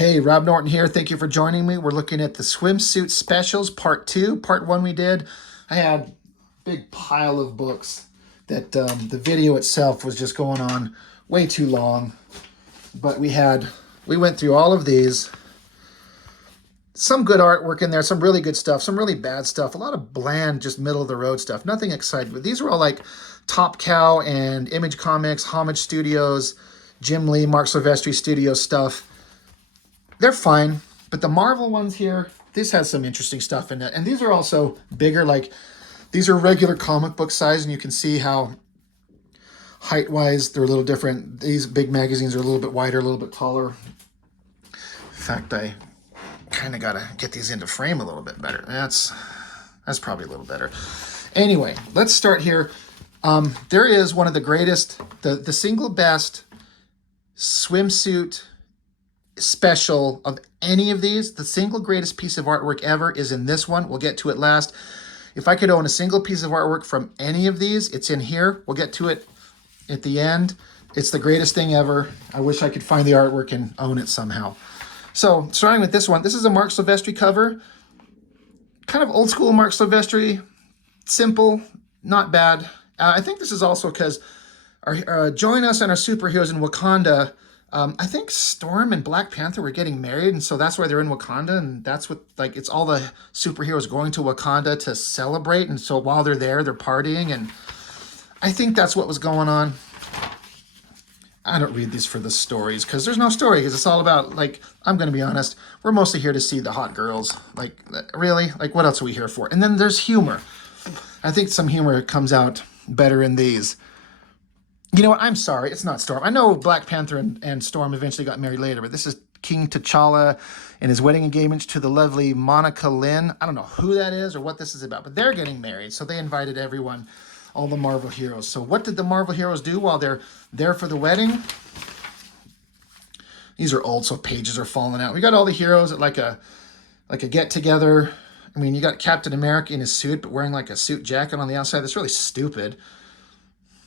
Hey, Rob Norton here. Thank you for joining me. We're looking at the swimsuit specials, part two. Part one we did. I had a big pile of books that the video itself was just going on way too long. But we went through all of these. Some good artwork in there, some really good stuff, some really bad stuff, a lot of bland, just middle of the road stuff. Nothing exciting. But these were all like Top Cow and Image Comics, Homage Studios, Jim Lee, Mark Silvestri Studio stuff. They're fine, but the Marvel ones here, this has some interesting stuff in it. And these are also bigger, like these are regular comic book size, and you can see how height-wise they're a little different. These big magazines are a little bit wider, a little bit taller. In fact, I kind of got to get these into frame a little bit better. That's probably a little better. Anyway, let's start here. There is one of the greatest, the single best swimsuit special of any of these. The single greatest piece of artwork ever is in this one. We'll get to it last. If I could own a single piece of artwork from any of these, it's in here. We'll get to it at the end. It's the greatest thing ever. I wish I could find the artwork and own it somehow. So starting with this one, this is a Mark Silvestri cover. Kind of old school Mark Silvestri. Simple, not bad. I think this is also because join us and our superheroes in Wakanda. I think Storm and Black Panther were getting married, and so that's why they're in Wakanda, and that's what, like, it's all the superheroes going to Wakanda to celebrate, and so while they're there, they're partying, and I think that's what was going on. I don't read these for the stories, because there's no story, because it's all about, like, I'm going to be honest, we're mostly here to see the hot girls. Like, really? Like, what else are we here for? And then there's humor. I think some humor comes out better in these. You know what? I'm sorry. It's not Storm. I know Black Panther and Storm eventually got married later, but this is King T'Challa and his wedding engagement to the lovely Monica Lynn. I don't know who that is or what this is about, but they're getting married. So they invited everyone, all the Marvel heroes. So what did the Marvel heroes do while they're there for the wedding? These are old, so pages are falling out. We got all the heroes at like a get-together. I mean, you got Captain America in his suit, but wearing like a suit jacket on the outside. That's really stupid.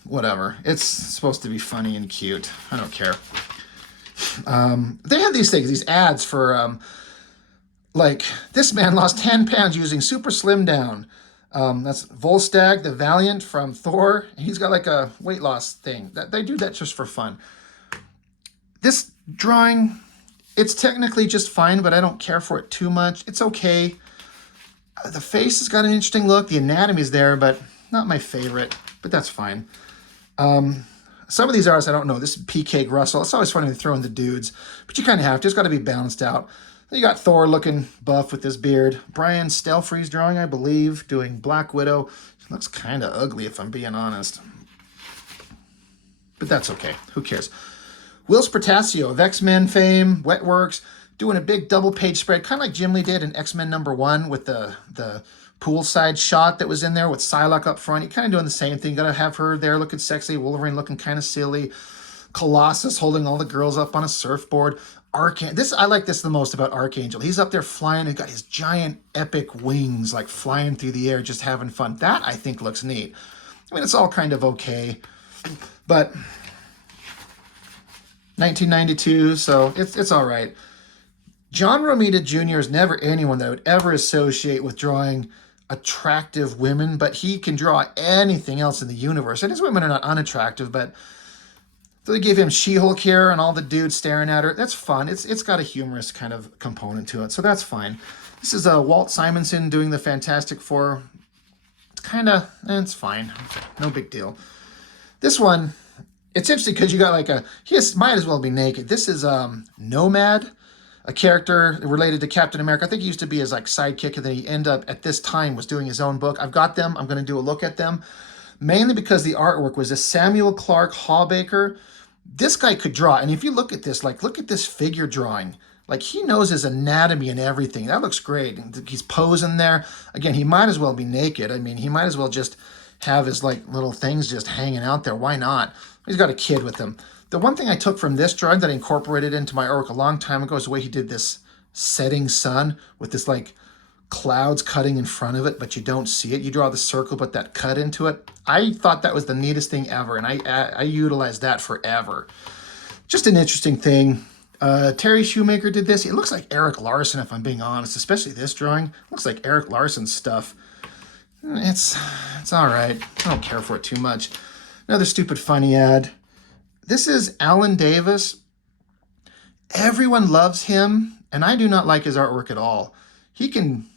Whatever. It's supposed to be funny and cute. I don't care. They have these things, these ads for, like, this man lost 10 pounds using Super Slim Down. That's Volstagg, the Valiant from Thor. He's got like a weight loss thing. They do that just for fun. This drawing, it's technically just fine, but I don't care for it too much. It's okay. The face has got an interesting look. The anatomy's there, but not my favorite. But that's fine. Some of these artists, I don't know. This is P.K. Russell. It's always funny to throw in the dudes, but you kind of have to. It's got to be balanced out. Then you got Thor looking buff with his beard. Brian Stelfree's drawing, I believe, doing Black Widow. She looks kind of ugly, if I'm being honest. But that's okay. Who cares? Whilce Portacio of X-Men fame, Wetworks, doing a big double-page spread, kind of like Jim Lee did in X-Men #1 with the poolside shot that was in there with Psylocke up front. You're kind of doing the same thing. Got to have her there looking sexy. Wolverine looking kind of silly. Colossus holding all the girls up on a surfboard. Archangel. I like this the most about Archangel. He's up there flying and got his giant epic wings like flying through the air, just having fun. That, I think, looks neat. I mean, it's all kind of okay. But 1992, so it's all right. John Romita Jr. is never anyone that I would ever associate with drawing attractive women, but he can draw anything else in the universe. And his women are not unattractive, but so they gave him She-Hulk here and all the dudes staring at her. That's fun. It's got a humorous kind of component to it, so that's fine. This is Walt Simonson doing the Fantastic Four. It's kind of, it's fine. No big deal. This one, it's interesting because you got like he might as well be naked. This is Nomad, a character related to Captain America. I think he used to be his like sidekick, and then he ended up at this time was doing his own book. I've got them. I'm going to do a look at them, mainly because the artwork was a Samuel Clark Hawbaker. This guy could draw, and if you look at this, like look at this figure drawing. Like he knows his anatomy and everything. That looks great. He's posing there. Again, he might as well be naked. I mean, he might as well just have his like little things just hanging out there. Why not? He's got a kid with him. The one thing I took from this drawing that I incorporated into my artwork a long time ago is the way he did this setting sun with this like clouds cutting in front of it, but you don't see it. You draw the circle, but that cut into it. I thought that was the neatest thing ever, and I utilized that forever. Just an interesting thing. Terry Shoemaker did this. It looks like Eric Larson, if I'm being honest, especially this drawing. It looks like Eric Larson's stuff. It's all right. I don't care for it too much. Another stupid funny ad. This is Alan Davis. Everyone loves him, and I do not like his artwork at all. He can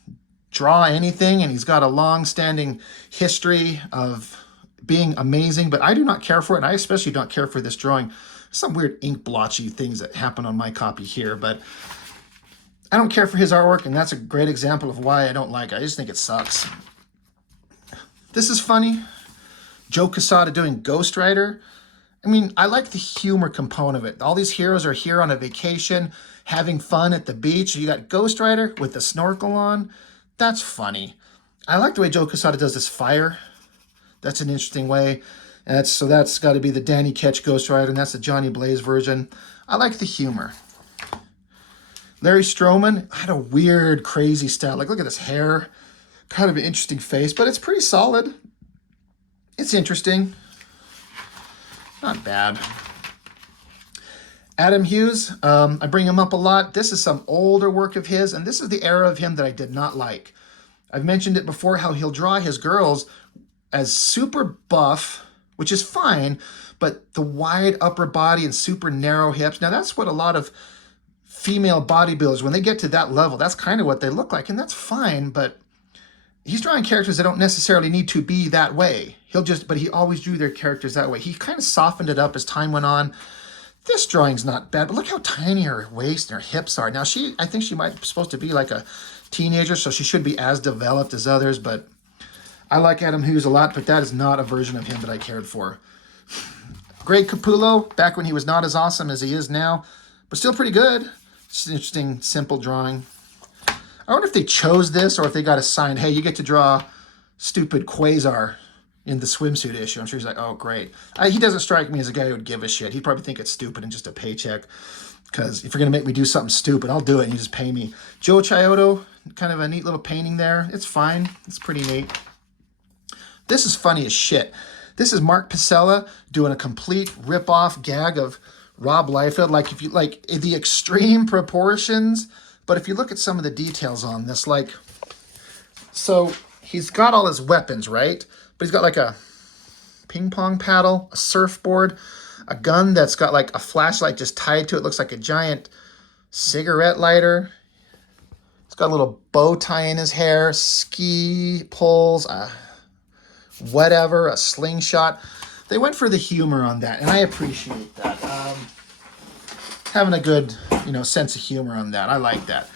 draw anything, and he's got a long-standing history of being amazing, but I do not care for it, and I especially don't care for this drawing. Some weird ink blotchy things that happen on my copy here, but I don't care for his artwork, and that's a great example of why I don't like it. I just think it sucks. This is funny. Joe Quesada doing Ghost Rider. I mean, I like the humor component of it. All these heroes are here on a vacation, having fun at the beach. You got Ghost Rider with the snorkel on. That's funny. I like the way Joe Quesada does this fire. That's an interesting way. So that's got to be the Danny Ketch Ghost Rider, and that's the Johnny Blaze version. I like the humor. Larry Stroman had a weird, crazy style. Like, look at this hair. Kind of an interesting face, but it's pretty solid. It's interesting. Not bad. Adam Hughes, I bring him up a lot. This is some older work of his, and this is the era of him that I did not like. I've mentioned it before, how he'll draw his girls as super buff, which is fine, but the wide upper body and super narrow hips. Now, that's what a lot of female bodybuilders, when they get to that level, that's kind of what they look like, and that's fine, but he's drawing characters that don't necessarily need to be that way. But he always drew their characters that way. He kind of softened it up as time went on. This drawing's not bad, but look how tiny her waist and her hips are. Now, I think she might be supposed to be like a teenager, so she should be as developed as others, but I like Adam Hughes a lot, but that is not a version of him that I cared for. Greg Capullo, back when he was not as awesome as he is now, but still pretty good. Just an interesting, simple drawing. I wonder if they chose this or if they got assigned, hey, you get to draw stupid Quasar in the swimsuit issue. I'm sure he's like, oh, great. He doesn't strike me as a guy who would give a shit. He'd probably think it's stupid and just a paycheck. Because if you're going to make me do something stupid, I'll do it and you just pay me. Joe Chiodo, kind of a neat little painting there. It's fine. It's pretty neat. This is funny as shit. This is Mark Pacella doing a complete rip-off gag of Rob Liefeld. Like, if you like the extreme proportions, but if you look at some of the details on this, like, so he's got all his weapons, right? But he's got like a ping pong paddle, a surfboard, a gun that's got like a flashlight just tied to it. Looks like a giant cigarette lighter. He's got a little bow tie in his hair, ski poles, whatever, a slingshot. They went for the humor on that, and I appreciate that. Having a good, sense of humor on that. I like that.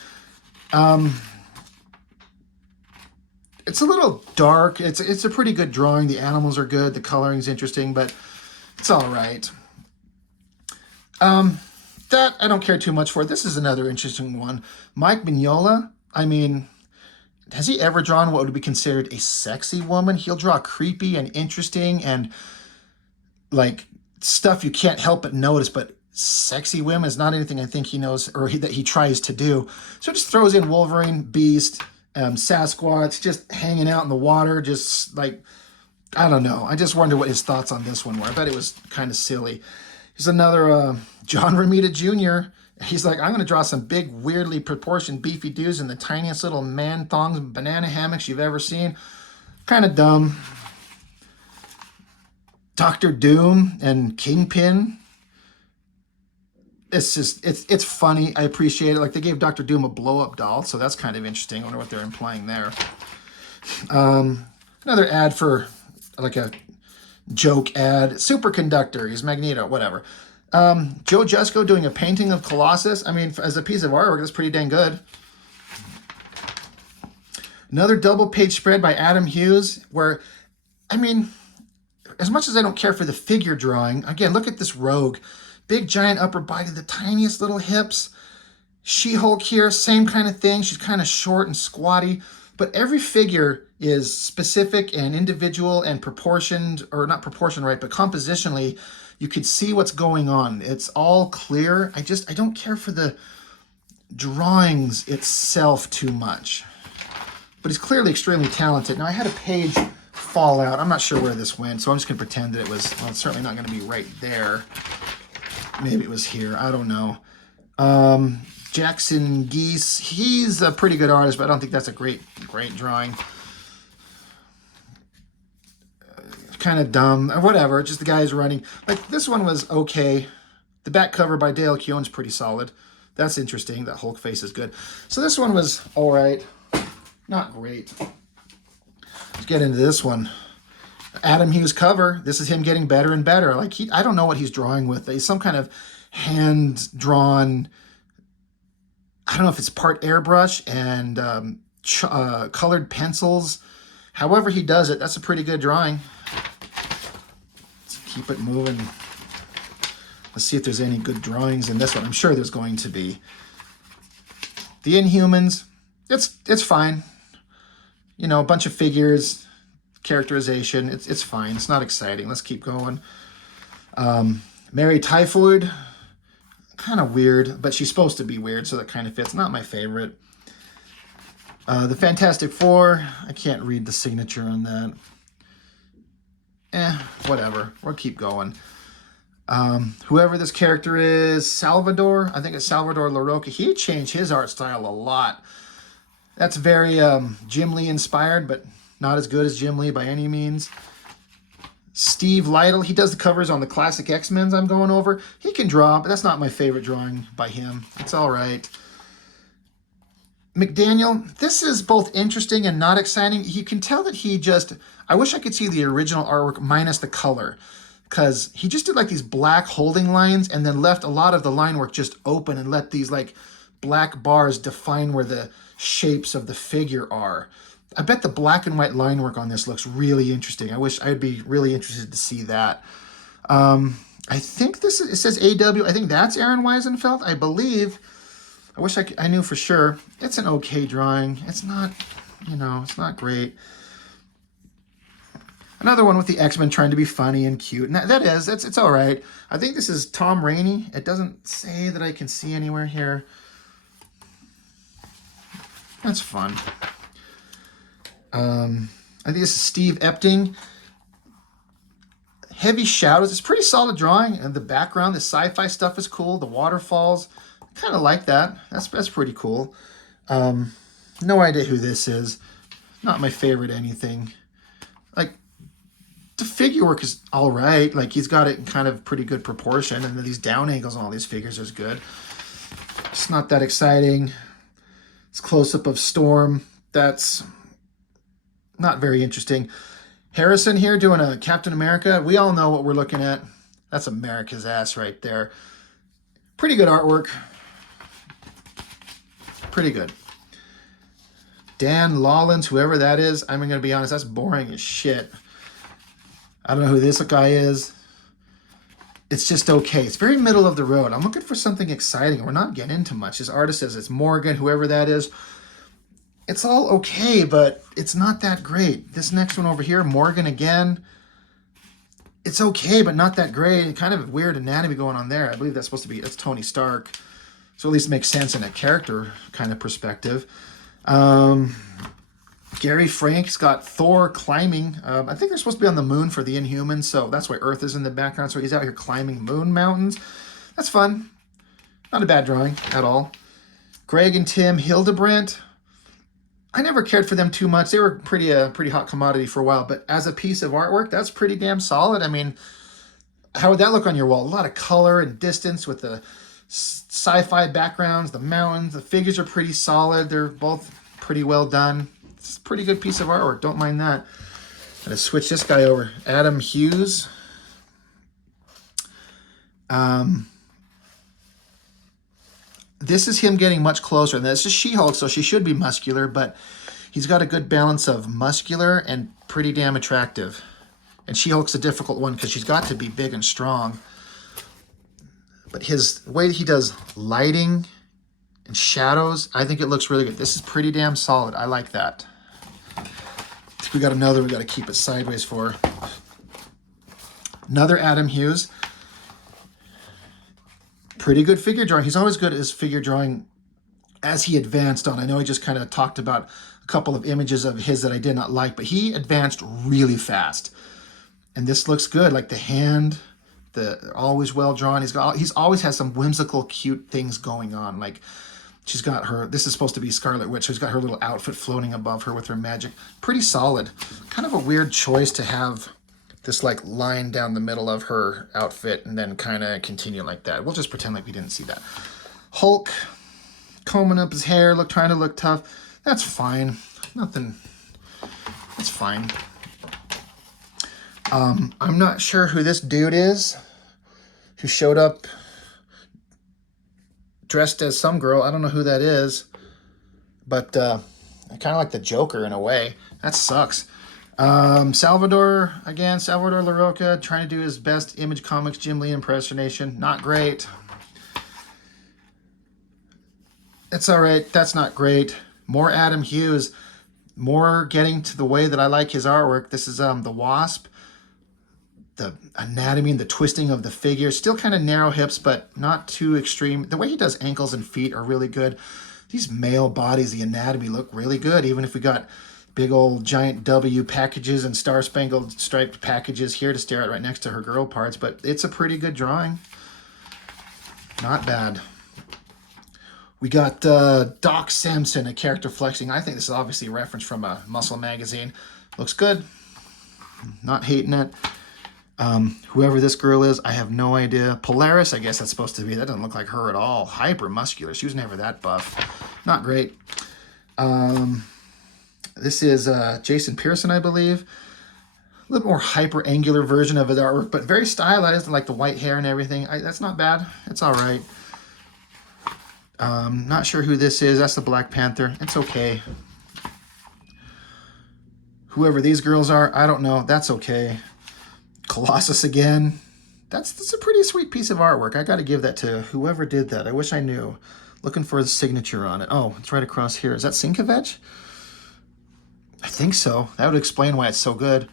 It's a little dark. It's a pretty good drawing. The animals are good. The coloring's interesting, but it's all right. That I don't care too much for. This is another interesting one. Mike Mignola. I mean, has he ever drawn what would be considered a sexy woman? He'll draw creepy and interesting and like stuff you can't help but notice, but sexy women is not anything I think he knows or that he tries to do. So just throws in Wolverine, Beast, Sasquatch, just hanging out in the water, just like, I don't know. I just wonder what his thoughts on this one were. I bet it was kind of silly. Here's another John Romita Jr. He's like, I'm going to draw some big, weirdly proportioned beefy dudes in the tiniest little man thongs and banana hammocks you've ever seen. Kind of dumb. Dr. Doom and Kingpin. It's just, it's funny. I appreciate it. Like, they gave Dr. Doom a blow-up doll, so that's kind of interesting. I wonder what they're implying there. Another ad for, like, a joke ad. Superconductor. He's Magneto. Whatever. Joe Jusko doing a painting of Colossus. I mean, as a piece of artwork, that's pretty dang good. Another double-page spread by Adam Hughes where, I mean, as much as I don't care for the figure drawing, again, look at this Rogue. Big, giant upper body, the tiniest little hips. She-Hulk here, same kind of thing. She's kind of short and squatty. But every figure is specific and individual and proportioned, or not proportioned right, but compositionally, you could see what's going on. It's all clear. I don't care for the drawings itself too much. But he's clearly extremely talented. Now, I had a page fall out. I'm not sure where this went, so I'm just going to pretend that it was, well, it's certainly not going to be right there. Maybe it was here. I don't know. Jackson Geese, he's a pretty good artist, but I don't think that's a great drawing. Kind of dumb, whatever, just the guy's running. Like, this one was okay. The back cover by Dale Keown's pretty solid. That's interesting. That Hulk face is good. So this one was all right. Not great. Let's get into this one. Adam Hughes cover. This is him getting better and better. Like, I don't know what he's drawing with. He's some kind of hand-drawn, I don't know if it's part airbrush and colored pencils. However he does it, that's a pretty good drawing. Let's keep it moving. Let's see if there's any good drawings in this one. I'm sure there's going to be. The Inhumans, it's fine. You know, a bunch of figures, characterization. It's fine. It's not exciting. Let's keep going. Mary Typhoid, kind of weird, but she's supposed to be weird, so that kind of fits. Not my favorite. The Fantastic Four, I can't read the signature on that. Whatever. We'll keep going. Whoever this character is, Salvador, I think it's Salvador Larroca. He changed his art style a lot. That's very Jim Lee inspired, but not as good as Jim Lee by any means. Steve Lytle, he does the covers on the classic X-Men's I'm going over. He can draw, but that's not my favorite drawing by him. It's all right. McDaniel, this is both interesting and not exciting. You can tell that he just, I wish I could see the original artwork minus the color, because he just did like these black holding lines and then left a lot of the line work just open and let these like black bars define where the shapes of the figure are. I bet the black and white line work on this looks really interesting. I wish I'd be really interested to see that. I think this is, it says AW. I think that's Aaron Weisenfeld, I believe. I wish I knew for sure. It's an okay drawing. It's not, you know, it's not great. Another one with the X-Men trying to be funny and cute. And it's all right. I think this is Tom Rainey. It doesn't say that I can see anywhere here. That's fun. I think this is Steve Epting. Heavy Shadows. It's a pretty solid drawing. And the background, the sci-fi stuff is cool. The waterfalls, kind of like that. That's pretty cool. No idea who this is. Not my favorite anything. Like, the figure work is all right. Like, he's got it in kind of pretty good proportion. And then these down angles on all these figures is good. It's not that exciting. It's close-up of Storm. That's not very interesting. Harrison here doing a Captain America. We all know what we're looking at. That's America's ass right there. Pretty good artwork. Pretty good. Dan Lawlins, whoever that is, I'm going to be honest, that's boring as shit. I don't know who this guy is. It's just okay. It's very middle of the road. I'm looking for something exciting. We're not getting into much. His artist says it's Morgan, whoever that is. It's all okay, but it's not that great. This next one over here, Morgan again. It's okay, but not that great. Kind of weird anatomy going on there. I believe that's supposed to be, that's Tony Stark. So at least it makes sense in a character kind of perspective. Gary Frank's got Thor climbing. I think they're supposed to be on the moon for the Inhumans, so that's why Earth is in the background. So he's out here climbing moon mountains. That's fun. Not a bad drawing at all. Greg and Tim Hildebrandt. I never cared for them too much. They were pretty hot commodity for a while, but as a piece of artwork, that's pretty damn solid. I mean, how would that look on your wall? A lot of color and distance with the sci-fi backgrounds, the mountains. The figures are pretty solid. They're both pretty well done. It's a pretty good piece of artwork. Don't mind that. I'm going to switch this guy over. Adam Hughes. This is him getting much closer. And this is She-Hulk, so she should be muscular, but he's got a good balance of muscular and pretty damn attractive. And She-Hulk's a difficult one because she's got to be big and strong. But the way he does lighting and shadows, I think it looks really good. This is pretty damn solid. I like that. We got another we got to keep it sideways for. Another Adam Hughes. Pretty good figure drawing. He's always good at his figure drawing as he advanced on. I know he just kind of talked about a couple of images of his that I did not like, but he advanced really fast. And this looks good. Like the hand Always well drawn. He's always has some whimsical, cute things going on. Like she's got her. This is supposed to be Scarlet Witch. So she's got her little outfit floating above her with her magic. Pretty solid. Kind of a weird choice to have this like line down the middle of her outfit and then kind of continue like that. We'll just pretend like we didn't see that. Hulk combing up his hair, trying to look tough. That's fine. Nothing. That's fine. I'm not sure who this dude is who showed up dressed as some girl. I don't know who that is, but kind of like the Joker in a way. That sucks. Salvador LaRocca, trying to do his best Image Comics Jim Lee impersonation. Not great. It's all right. That's not great. More Adam Hughes. More getting to the way that I like his artwork. This is the Wasp. The anatomy and the twisting of the figure. Still kind of narrow hips, but not too extreme. The way he does ankles and feet are really good. These male bodies, the anatomy look really good, even if we got big old giant W packages and star-spangled striped packages here to stare at right next to her girl parts, but it's a pretty good drawing. Not bad. We got Doc Samson, a character flexing. I think this is obviously a reference from a Muscle magazine. Looks good. Not hating it. Whoever this girl is, I have no idea. Polaris, I guess that's supposed to be. That doesn't look like her at all. Hyper muscular. She was never that buff. Not great. This is Jason Pearson, I believe. A little more hyper angular version of his artwork, but very stylized, like the white hair and everything. That's not bad. It's all right. Not sure who this is. That's the Black Panther. It's okay. Whoever these girls are, I don't know. That's okay. Colossus again. That's a pretty sweet piece of artwork. I got to give that to whoever did that. I wish I knew. Looking for the signature on it. Oh, it's right across here. Is that Sienkiewicz? I think so. That would explain why it's so good.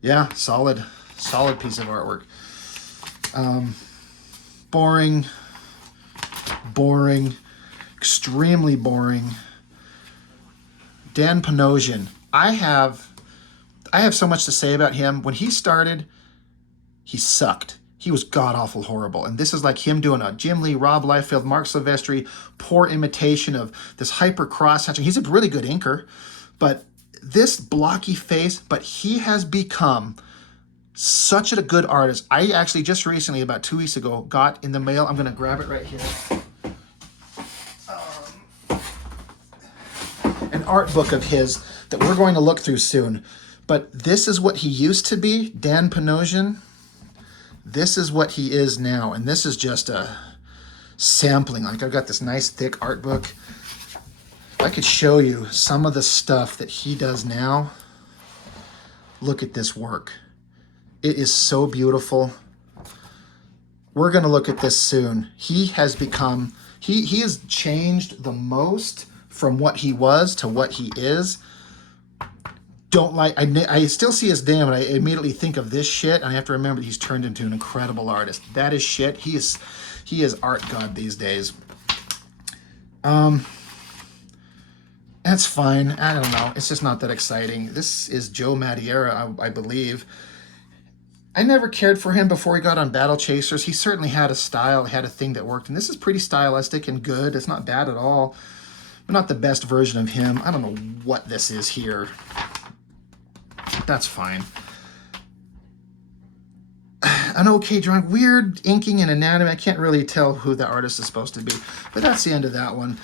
Yeah, solid piece of artwork. Boring, extremely boring. Dan Panosian. I have so much to say about him. When he started, he sucked. He was god-awful horrible. And this is like him doing a Jim Lee, Rob Liefeld, Mark Silvestri, poor imitation of this hyper cross-hatching. He's a really good inker, but this blocky face, but he has become such a good artist. I actually just recently, about 2 weeks ago, got in the mail. I'm going to grab it right here. An art book of his that we're going to look through soon. But this is what he used to be, Dan Panosian. This is what he is now. And this is just a sampling. Like I've got this nice thick art book. I could show you some of the stuff that he does now. Look at this work. It is so beautiful. We're going to look at this soon. He has become, he has changed the most from what he was to what he is. I still see his name, and I immediately think of this shit, and I have to remember that he's turned into an incredible artist. That is shit. He is art god these days. That's fine. I don't know. It's just not that exciting. This is Joe Madureira, I believe. I never cared for him before he got on Battle Chasers. He certainly had a style, had a thing that worked, and this is pretty stylistic and good. It's not bad at all, but not the best version of him. I don't know what this is here. That's fine. An okay drawing. Weird inking and anatomy. I can't really tell who the artist is supposed to be, but that's the end of that one.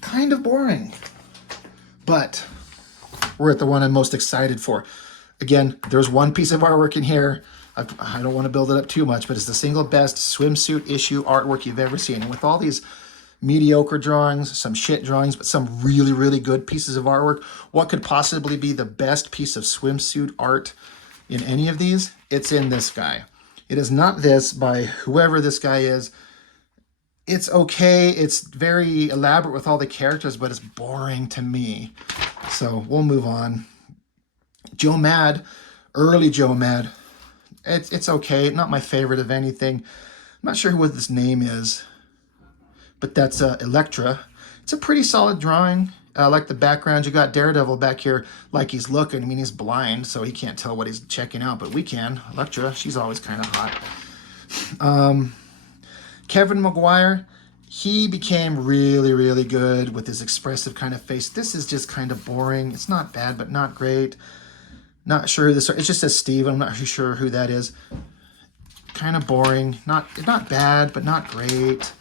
Kind of boring. But we're at the one I'm most excited for. Again, there's one piece of artwork in here. I don't want to build it up too much, but it's the single best swimsuit issue artwork you've ever seen. And with all these mediocre drawings, some shit drawings, but some really, really good pieces of artwork, what could possibly be the best piece of swimsuit art in any of these? It's in this guy. It is not this by whoever this guy is. It's okay. It's very elaborate with all the characters, but it's boring to me. So we'll move on. Joe Mad, early Joe Mad. It's okay. Not my favorite of anything. I'm not sure what this name is, but that's Elektra. It's a pretty solid drawing. I like the background. You got Daredevil back here like he's looking. I mean, he's blind, so he can't tell what he's checking out, but we can. Elektra, she's always kind of hot. Kevin McGuire, he became really, really good with his expressive kind of face. This is just kind of boring. It's not bad, but not great. Not sure who this, it just says Steve. I'm not sure who that is. Kind of boring. Not bad, but not great.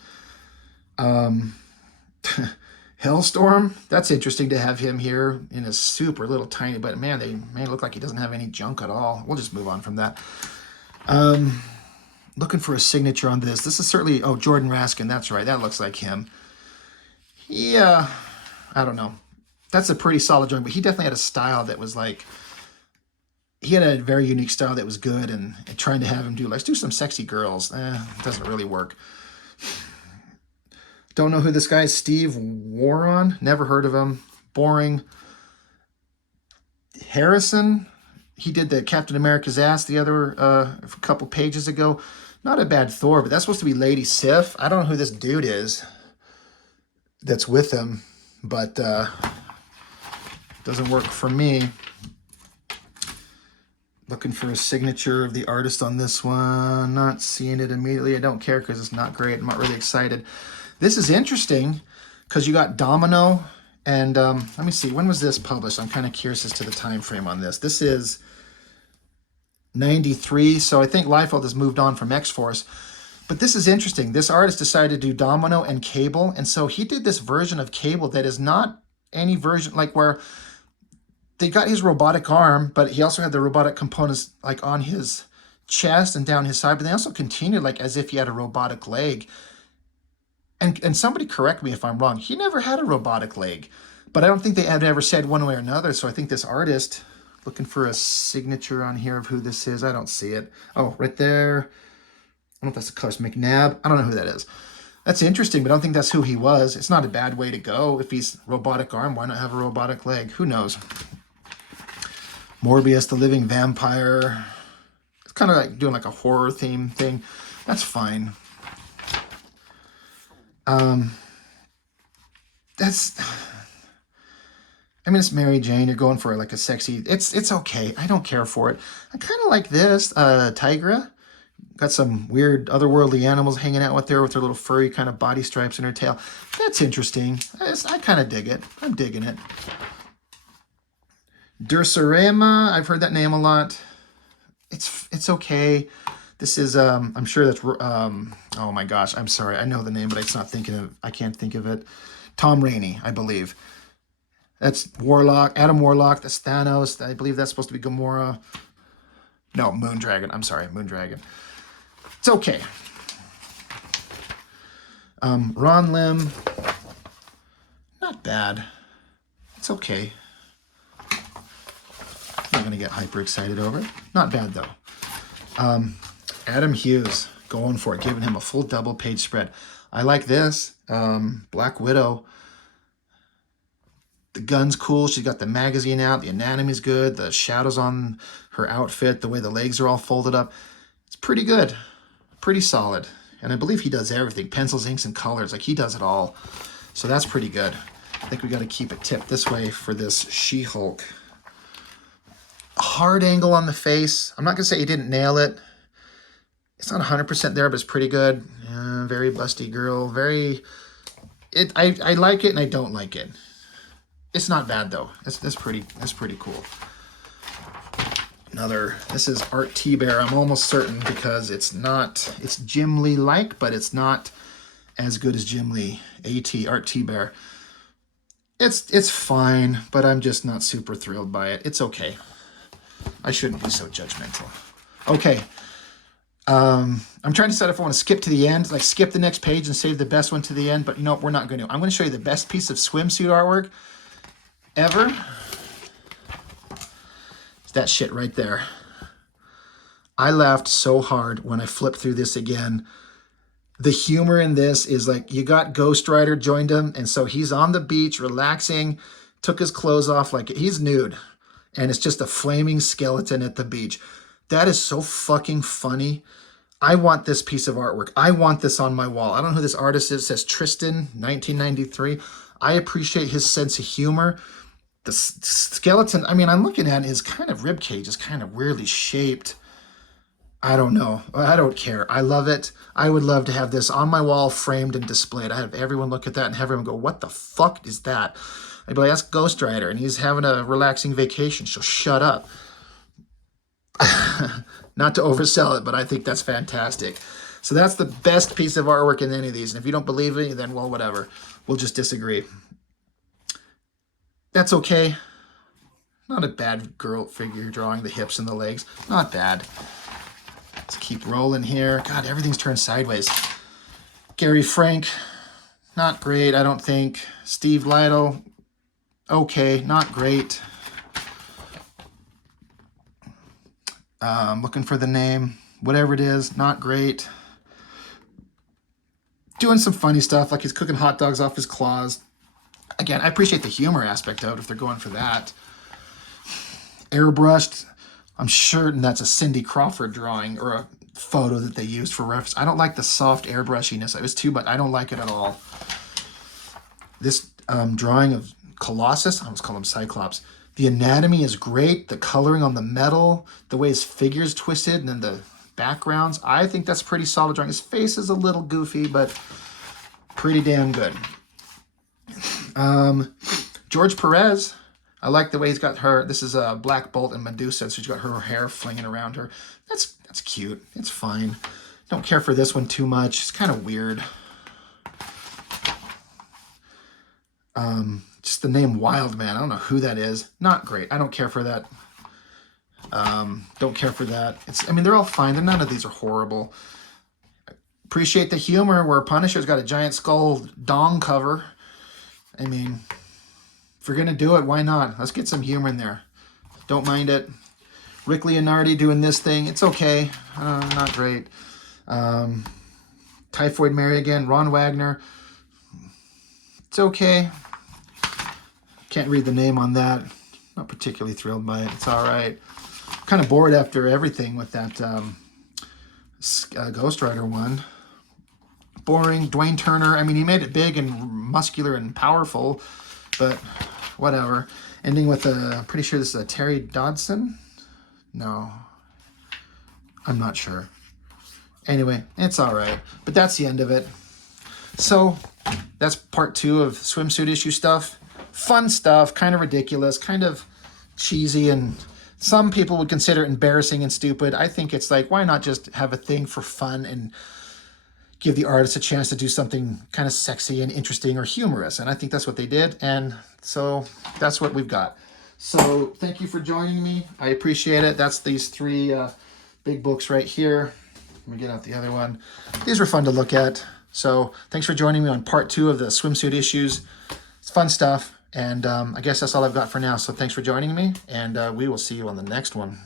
Hellstorm, that's interesting to have him here in a super little tiny, but man, they may look like he doesn't have any junk at all. We'll just move on from that. Looking for a signature on this. This is certainly, oh, Jordan Raskin, that's right. That looks like him. Yeah, I don't know. That's a pretty solid drawing, but he definitely had a style that was like, he had a very unique style that was good, and trying to have him do, let's do some sexy girls, doesn't really work. Don't know who this guy is. Steve Warren. Never heard of him. Boring. Harrison. He did the Captain America's ass the other a couple pages ago. Not a bad Thor, but that's supposed to be Lady Sif. I don't know who this dude is that's with him, but doesn't work for me. Looking for a signature of the artist on this one. Not seeing it immediately. I don't care because it's not great. I'm not really excited. This is interesting because you got Domino, and let me see, when was this published? I'm kind of curious as to the time frame on this. This is 93, so I think Liefeld has moved on from X-Force. But this is interesting. This artist decided to do Domino and Cable, and so he did this version of Cable that is not any version, like where they got his robotic arm, but he also had the robotic components like on his chest and down his side, but they also continued like as if he had a robotic leg. And somebody correct me if I'm wrong. He never had a robotic leg, but I don't think they had ever said one way or another. So I think this artist, looking for a signature on here of who this is. I don't see it. Oh, right there. I don't know if that's the colors. McNabb. I don't know who that is. That's interesting, but I don't think that's who he was. It's not a bad way to go. If he's robotic arm, why not have a robotic leg? Who knows? Morbius, the living vampire. It's kind of like doing like a horror theme thing. That's fine. I mean, it's Mary Jane. You're going for like a sexy, it's okay. I don't care for it. I kind of like this, Tigra. Got some weird otherworldly animals hanging out with there with their little furry kind of body stripes in her tail. That's interesting. I kind of dig it. I'm digging it. Dursorama, I've heard that name a lot. It's okay. This is, I'm sure that's, oh my gosh, I'm sorry. I know the name, but I can't think of it. Tom Rainey, I believe. That's Warlock, Adam Warlock, that's Thanos. I believe that's supposed to be Gamora. No, Moondragon. I'm sorry, Moondragon. It's okay. Ron Lim, not bad. It's okay. I'm not going to get hyper excited over it. Not bad, though. Adam Hughes, going for it, giving him a full double page spread. I like this. Black Widow. The gun's cool. She's got the magazine out. The anatomy's good. The shadows on her outfit, the way the legs are all folded up. It's pretty good. Pretty solid. And I believe he does everything. Pencils, inks, and colors. Like, he does it all. So that's pretty good. I think we got to keep it tipped this way for this She-Hulk. Hard angle on the face. I'm not going to say he didn't nail it. It's not 100% there, but it's pretty good. Very busty girl. I like it and I don't like it. It's not bad though. That's pretty cool. This is Art T-Bear. I'm almost certain because it's Jim Lee-like, but it's not as good as Jim Lee. Art T-Bear. It's fine, but I'm just not super thrilled by it. It's okay. I shouldn't be so judgmental. Okay. I'm trying to decide if I want to skip to the end, like skip the next page and save the best one to the end, but you know, we're not going to. I'm going to show you the best piece of swimsuit artwork ever. It's that shit right there. I laughed so hard when I flipped through this again. The humor in this is like, you got Ghost Rider joined him, and so he's on the beach relaxing, took his clothes off, like he's nude, and it's just a flaming skeleton at the beach. That is so fucking funny. I want this piece of artwork. I want this on my wall. I don't know who this artist is. It says Tristan, 1993. I appreciate his sense of humor. The skeleton, I mean, I'm looking at his kind of rib cage is kind of weirdly shaped. I don't know. I don't care. I love it. I would love to have this on my wall, framed and displayed. I have everyone look at that and have everyone go, what the fuck is that? I'd be like, that's Ghost Rider, and he's having a relaxing vacation, so shut up. Not to oversell it, but I think that's fantastic. So that's the best piece of artwork in any of these. And if you don't believe me, then, well, whatever. We'll just disagree. That's okay. Not a bad girl figure drawing, the hips and the legs. Not bad. Let's keep rolling here. God, everything's turned sideways. Gary Frank, not great, I don't think. Steve Lytle, okay, not great. Looking for the name. Whatever it is, not great. Doing some funny stuff, like he's cooking hot dogs off his claws. Again, I appreciate the humor aspect of it if they're going for that. Airbrushed, I'm certain that's a Cindy Crawford drawing or a photo that they used for reference. I don't like the soft airbrushiness. It was too much. I don't like it at all. This drawing of Colossus, I almost call him Cyclops. The anatomy is great. The coloring on the metal, the way his figure's twisted, and then the backgrounds. I think that's pretty solid drawing. His face is a little goofy, but pretty damn good. George Perez, I like the way he's got her. This is a Black Bolt and Medusa, so she's got her hair flinging around her. That's cute. It's fine. Don't care for this one too much. It's kind of weird. Just the name Wildman. I don't know who that is. Not great. I don't care for that. Don't care for that. I mean, they're all fine. None of these are horrible. Appreciate the humor where Punisher's got a giant skull dong cover. I mean, if we're going to do it, why not? Let's get some humor in there. Don't mind it. Rick Leonardi doing this thing. It's okay. Not great. Typhoid Mary again. Ron Wagner. It's okay. Can't read the name on that. Not particularly thrilled by it. It's all right. Kind of bored after everything with that Ghost Rider one. Boring. Dwayne Turner. I mean, he made it big and muscular and powerful, but whatever. Ending with a, pretty sure this is a Terry Dodson? No. I'm not sure. Anyway, it's all right. But that's the end of it. So that's part 2 of swimsuit issue stuff. Fun stuff, kind of ridiculous, kind of cheesy, and some people would consider it embarrassing and stupid. I think it's like, why not just have a thing for fun and give the artist a chance to do something kind of sexy and interesting or humorous? And I think that's what they did, and so that's what we've got. So thank you for joining me. I appreciate it. That's these 3 big books right here. Let me get out the other one. These were fun to look at. So thanks for joining me on part 2 of the swimsuit issues. It's fun stuff. And I guess that's all I've got for now. So thanks for joining me, and we will see you on the next one.